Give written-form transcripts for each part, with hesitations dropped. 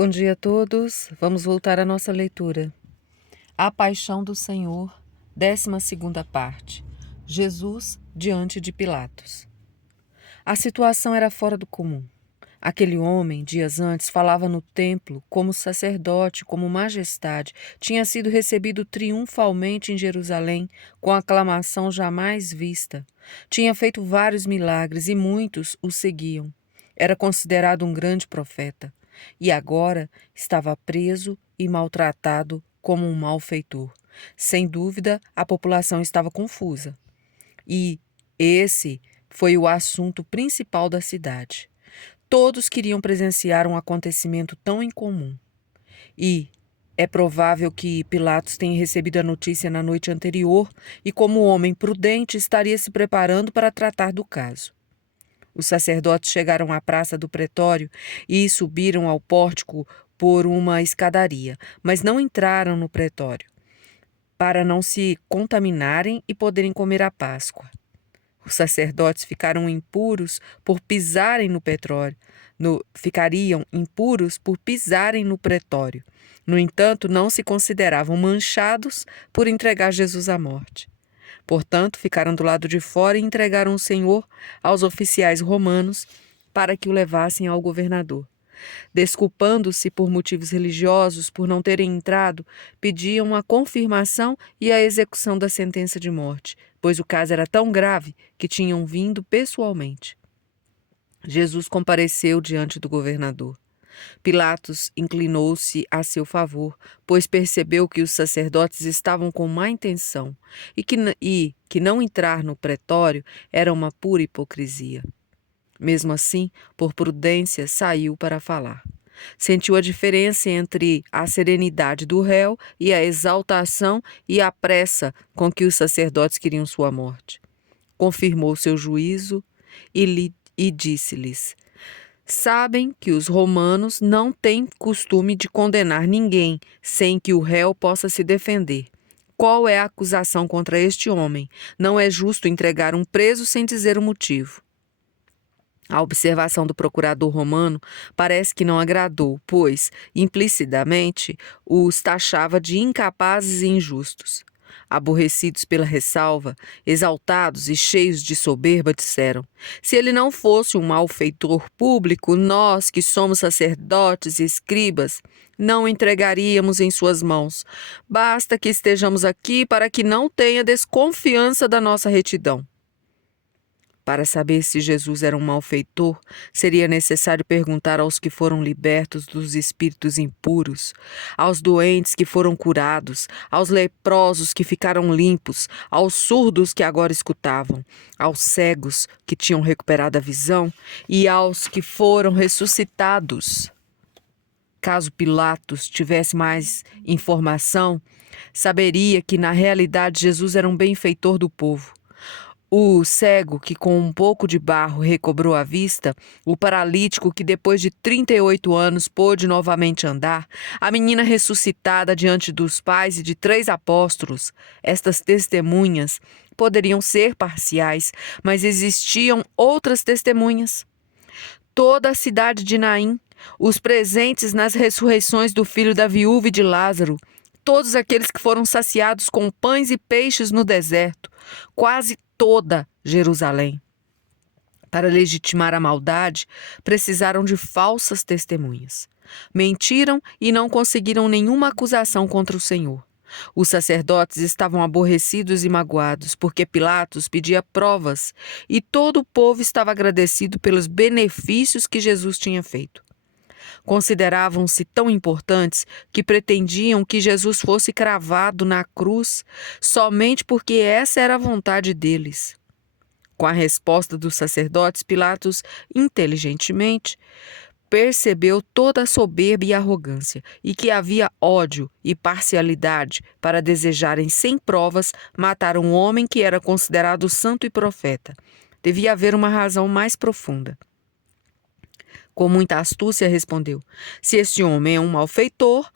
Bom dia a todos. Vamos voltar à nossa leitura. A Paixão do Senhor, 12ª parte. Jesus diante de Pilatos. A situação era fora do comum. Aquele homem, dias antes, falava no templo como sacerdote, como majestade, tinha sido recebido triunfalmente em Jerusalém, com aclamação jamais vista. Tinha feito vários milagres e muitos o seguiam. Era considerado um grande profeta. E agora estava preso e maltratado como um malfeitor. Sem dúvida, a população estava confusa. E esse foi o assunto principal da cidade. Todos queriam presenciar um acontecimento tão incomum. E é provável que Pilatos tenha recebido a notícia na noite anterior e, como homem prudente, estaria se preparando para tratar do caso. Os sacerdotes chegaram à praça do pretório e subiram ao pórtico por uma escadaria, mas não entraram no pretório, para não se contaminarem e poderem comer a Páscoa. Os sacerdotes ficaram impuros por pisarem no pretório. Ficariam impuros por pisarem no pretório. No entanto, não se consideravam manchados por entregar Jesus à morte. Portanto, ficaram do lado de fora e entregaram o Senhor aos oficiais romanos para que o levassem ao governador. Desculpando-se por motivos religiosos por não terem entrado, pediam a confirmação e a execução da sentença de morte, pois o caso era tão grave que tinham vindo pessoalmente. Jesus compareceu diante do governador. Pilatos inclinou-se a seu favor, pois percebeu que os sacerdotes estavam com má intenção e que não entrar no pretório era uma pura hipocrisia. Mesmo assim, por prudência, saiu para falar. Sentiu a diferença entre a serenidade do réu e a exaltação e a pressa com que os sacerdotes queriam sua morte. Confirmou seu juízo e disse-lhes: sabem que os romanos não têm costume de condenar ninguém sem que o réu possa se defender. Qual é a acusação contra este homem? Não é justo entregar um preso sem dizer o motivo. A observação do procurador romano parece que não agradou, pois, implicitamente, os taxava de incapazes e injustos. Aborrecidos pela ressalva, exaltados e cheios de soberba, disseram: se ele não fosse um malfeitor público, nós, que somos sacerdotes e escribas, não o entregaríamos em suas mãos. Basta que estejamos aqui para que não tenha desconfiança da nossa retidão. Para saber se Jesus era um malfeitor, seria necessário perguntar aos que foram libertos dos espíritos impuros, aos doentes que foram curados, aos leprosos que ficaram limpos, aos surdos que agora escutavam, aos cegos que tinham recuperado a visão e aos que foram ressuscitados. Caso Pilatos tivesse mais informação, saberia que na realidade Jesus era um benfeitor do povo. O cego que com um pouco de barro recobrou a vista, o paralítico que depois de 38 anos pôde novamente andar, a menina ressuscitada diante dos pais e de 3 apóstolos, estas testemunhas poderiam ser parciais, mas existiam outras testemunhas. Toda a cidade de Naim, os presentes nas ressurreições do filho da viúva e de Lázaro, todos aqueles que foram saciados com pães e peixes no deserto, quase toda Jerusalém. Para legitimar a maldade, precisaram de falsas testemunhas. Mentiram e não conseguiram nenhuma acusação contra o Senhor. Os sacerdotes estavam aborrecidos e magoados, porque Pilatos pedia provas e todo o povo estava agradecido pelos benefícios que Jesus tinha feito. Consideravam-se tão importantes que pretendiam que Jesus fosse cravado na cruz somente porque essa era a vontade deles. Com a resposta dos sacerdotes, Pilatos, inteligentemente, percebeu toda a soberba e arrogância e que havia ódio e parcialidade para desejarem sem provas matar um homem que era considerado santo e profeta. Devia haver uma razão mais profunda. Com muita astúcia respondeu: se este homem é um malfeitor,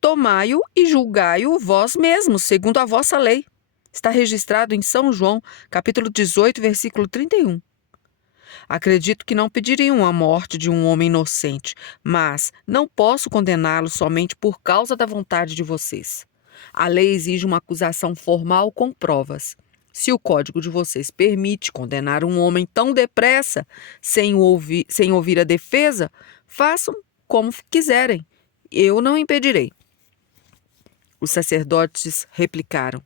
tomai-o e julgai-o vós mesmos, segundo a vossa lei. Está registrado em São João, capítulo 18, versículo 31. Acredito que não pediriam a morte de um homem inocente, mas não posso condená-lo somente por causa da vontade de vocês. A lei exige uma acusação formal com provas. Se o código de vocês permite condenar um homem tão depressa, sem ouvir a defesa, façam como quiserem. Eu não impedirei. Os sacerdotes replicaram: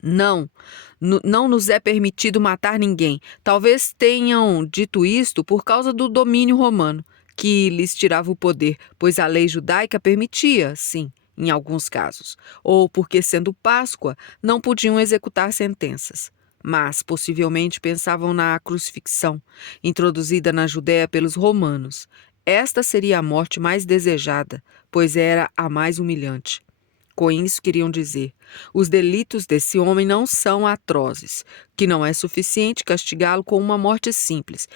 não nos é permitido matar ninguém. Talvez tenham dito isto por causa do domínio romano, que lhes tirava o poder, pois a lei judaica permitia, sim, em alguns casos, ou porque, sendo Páscoa, não podiam executar sentenças. Mas, possivelmente, pensavam na crucifixão, introduzida na Judéia pelos romanos. Esta seria a morte mais desejada, pois era a mais humilhante. Com isso queriam dizer: os delitos desse homem não são atrozes, que não é suficiente castigá-lo com uma morte simples.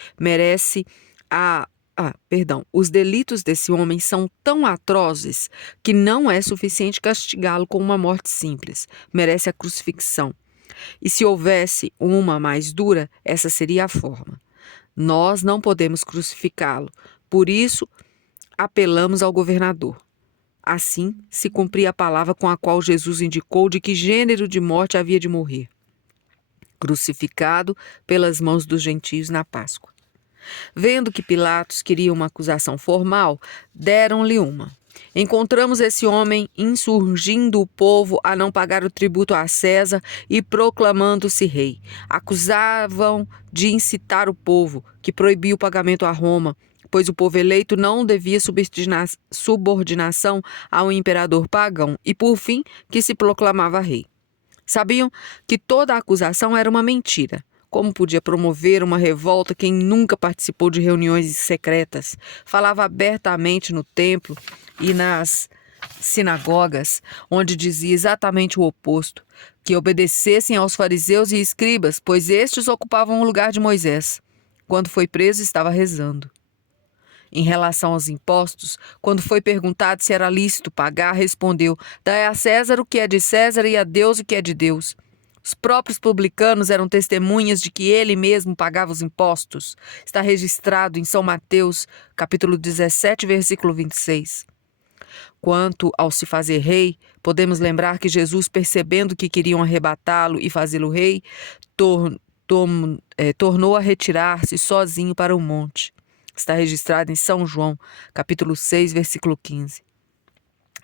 Os delitos desse homem são tão atrozes que não é suficiente castigá-lo com uma morte simples. Merece a crucifixão. E se houvesse uma mais dura, essa seria a forma. Nós não podemos crucificá-lo, por isso apelamos ao governador. Assim, se cumpria a palavra com a qual Jesus indicou de que gênero de morte havia de morrer: crucificado pelas mãos dos gentios na Páscoa. Vendo que Pilatos queria uma acusação formal, deram-lhe uma. Encontramos esse homem insurgindo o povo a não pagar o tributo a César e proclamando-se rei. Acusavam de incitar o povo, que proibia o pagamento a Roma, pois o povo eleito não devia subordinação ao imperador pagão e, por fim, que se proclamava rei. Sabiam que toda a acusação era uma mentira. Como podia promover uma revolta quem nunca participou de reuniões secretas, falava abertamente no templo e nas sinagogas, onde dizia exatamente o oposto, que obedecessem aos fariseus e escribas, pois estes ocupavam o lugar de Moisés. Quando foi preso, estava rezando. Em relação aos impostos, quando foi perguntado se era lícito pagar, respondeu: dai a César o que é de César e a Deus o que é de Deus. Os próprios publicanos eram testemunhas de que ele mesmo pagava os impostos. Está registrado em São Mateus, capítulo 17, versículo 26. Quanto ao se fazer rei, podemos lembrar que Jesus, percebendo que queriam arrebatá-lo e fazê-lo rei, tornou a retirar-se sozinho para o monte. Está registrado em São João, capítulo 6, versículo 15.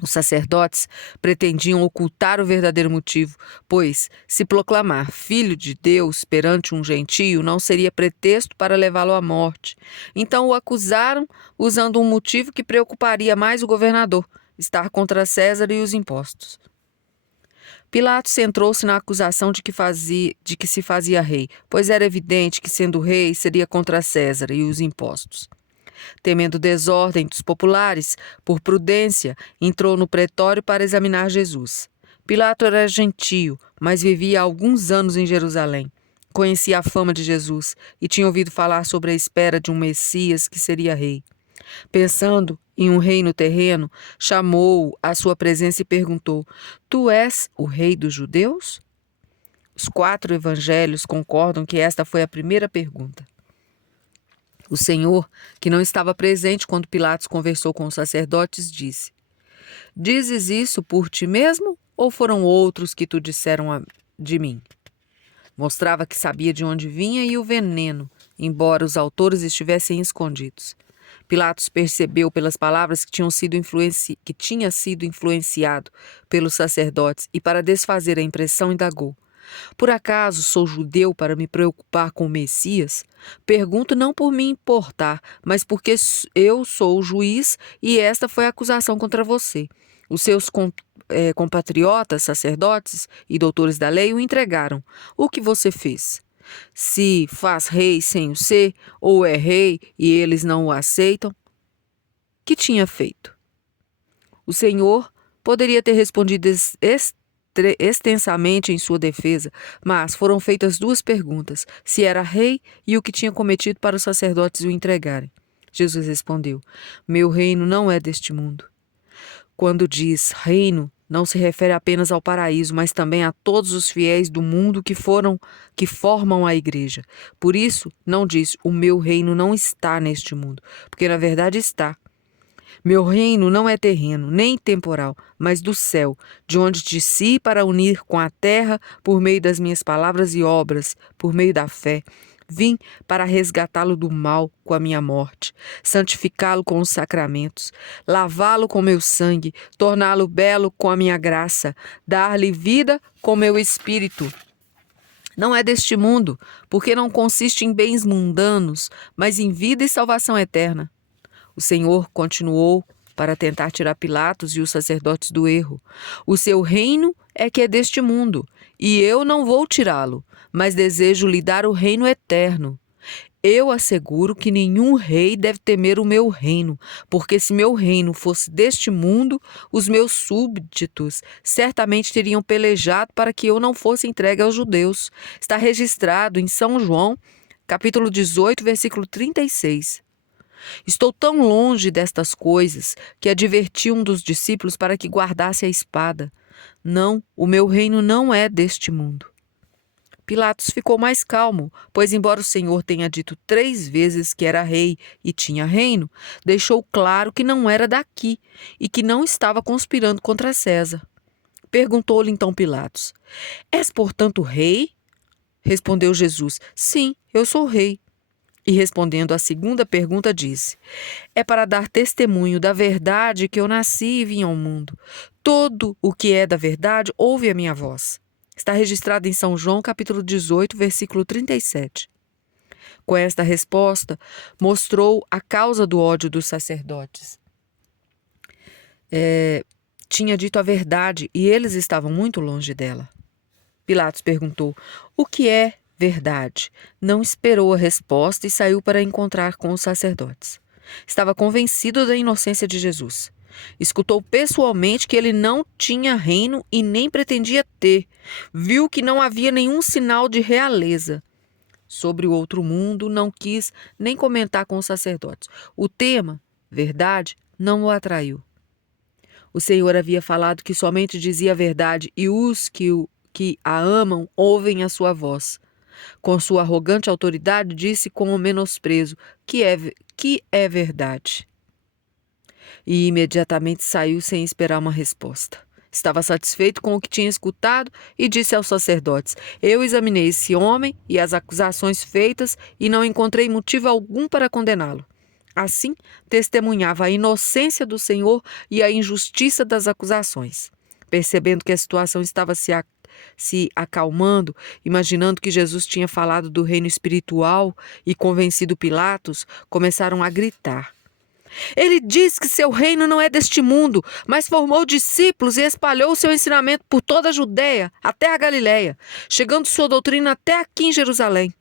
Os sacerdotes pretendiam ocultar o verdadeiro motivo, pois, se proclamar filho de Deus perante um gentio não seria pretexto para levá-lo à morte. Então o acusaram usando um motivo que preocuparia mais o governador: estar contra César e os impostos. Pilatos centrou-se na acusação de que se fazia rei, pois era evidente que, sendo rei, seria contra César e os impostos. Temendo desordem dos populares, por prudência, entrou no pretório para examinar Jesus. Pilatos era gentio, mas vivia há alguns anos em Jerusalém. Conhecia a fama de Jesus e tinha ouvido falar sobre a espera de um Messias que seria rei. Pensando em um reino terreno, chamou-o à sua presença e perguntou: tu és o rei dos judeus? Os 4 evangelhos concordam que esta foi a primeira pergunta. O Senhor, que não estava presente quando Pilatos conversou com os sacerdotes, disse: dizes isso por ti mesmo ou foram outros que tu disseram de mim? Mostrava que sabia de onde vinha e o veneno, embora os autores estivessem escondidos. Pilatos percebeu pelas palavras que tinha sido influenciado pelos sacerdotes e, para desfazer a impressão, indagou: por acaso sou judeu para me preocupar com o Messias? Pergunto não por me importar, mas porque eu sou o juiz e esta foi a acusação contra você. Os seus compatriotas, sacerdotes e doutores da lei o entregaram. O que você fez? Se faz rei sem o ser, ou é rei e eles não o aceitam? Que tinha feito? O Senhor poderia ter respondido extensamente em sua defesa, mas foram feitas 2 perguntas: se era rei e o que tinha cometido para os sacerdotes o entregarem. Jesus respondeu: meu reino não é deste mundo. Quando diz reino, não se refere apenas ao paraíso, mas também a todos os fiéis do mundo que formam a igreja. Por isso, não diz: o meu reino não está neste mundo, porque na verdade está. Meu reino não é terreno, nem temporal, mas do céu, de onde desci para unir com a terra por meio das minhas palavras e obras, por meio da fé. Vim para resgatá-lo do mal com a minha morte, santificá-lo com os sacramentos, lavá-lo com meu sangue, torná-lo belo com a minha graça, dar-lhe vida com meu espírito. Não é deste mundo, porque não consiste em bens mundanos, mas em vida e salvação eterna. O Senhor continuou para tentar tirar Pilatos e os sacerdotes do erro. O seu reino é que é deste mundo, e eu não vou tirá-lo, mas desejo lhe dar o reino eterno. Eu asseguro que nenhum rei deve temer o meu reino, porque se meu reino fosse deste mundo, os meus súbditos certamente teriam pelejado para que eu não fosse entregue aos judeus. Está registrado em São João, capítulo 18, versículo 36. Estou tão longe destas coisas que adverti um dos discípulos para que guardasse a espada. Não, o meu reino não é deste mundo. Pilatos ficou mais calmo, pois embora o Senhor tenha dito 3 vezes que era rei e tinha reino, deixou claro que não era daqui e que não estava conspirando contra César. Perguntou-lhe então Pilatos: És, portanto, rei? Respondeu Jesus: Sim, eu sou rei. E respondendo à segunda pergunta, disse: É para dar testemunho da verdade que eu nasci e vim ao mundo. Todo o que é da verdade ouve a minha voz. Está registrado em São João, capítulo 18, versículo 37. Com esta resposta, mostrou a causa do ódio dos sacerdotes. Tinha dito a verdade e eles estavam muito longe dela. Pilatos perguntou: O que é verdade? Não esperou a resposta e saiu para encontrar com os sacerdotes. Estava convencido da inocência de Jesus. Escutou pessoalmente que ele não tinha reino e nem pretendia ter. Viu que não havia nenhum sinal de realeza. Sobre o outro mundo, não quis nem comentar com os sacerdotes. O tema, verdade, não o atraiu. O Senhor havia falado que somente dizia a verdade e os que a amam ouvem a sua voz. Com sua arrogante autoridade, disse com o menosprezo que é verdade. E imediatamente saiu sem esperar uma resposta. Estava satisfeito com o que tinha escutado e disse aos sacerdotes: Eu examinei esse homem e as acusações feitas e não encontrei motivo algum para condená-lo. Assim, testemunhava a inocência do Senhor e a injustiça das acusações. Percebendo que a situação estava se acalmando, imaginando que Jesus tinha falado do reino espiritual e convencido Pilatos, começaram a gritar: Ele diz que seu reino não é deste mundo, mas formou discípulos e espalhou seu ensinamento por toda a Judéia, até a Galiléia, chegando sua doutrina até aqui em Jerusalém.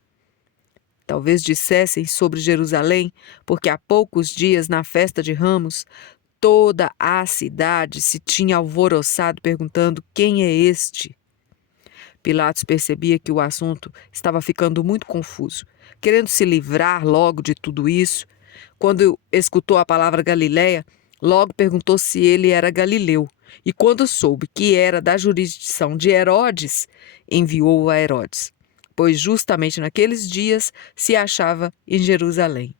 Talvez dissessem sobre Jerusalém, porque há poucos dias, na festa de Ramos, toda a cidade se tinha alvoroçado perguntando: Quem é este? Pilatos percebia que o assunto estava ficando muito confuso. Querendo se livrar logo de tudo isso, quando escutou a palavra Galiléia, logo perguntou se ele era galileu. E quando soube que era da jurisdição de Herodes, enviou-o a Herodes, pois justamente naqueles dias se achava em Jerusalém.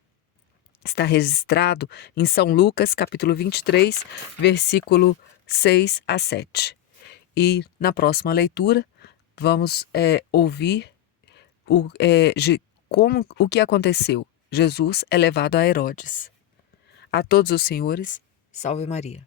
Está registrado em São Lucas, capítulo 23, versículo 6 a 7. E na próxima leitura, vamos ouvir o que aconteceu. Jesus é levado a Herodes. A todos os senhores, salve Maria.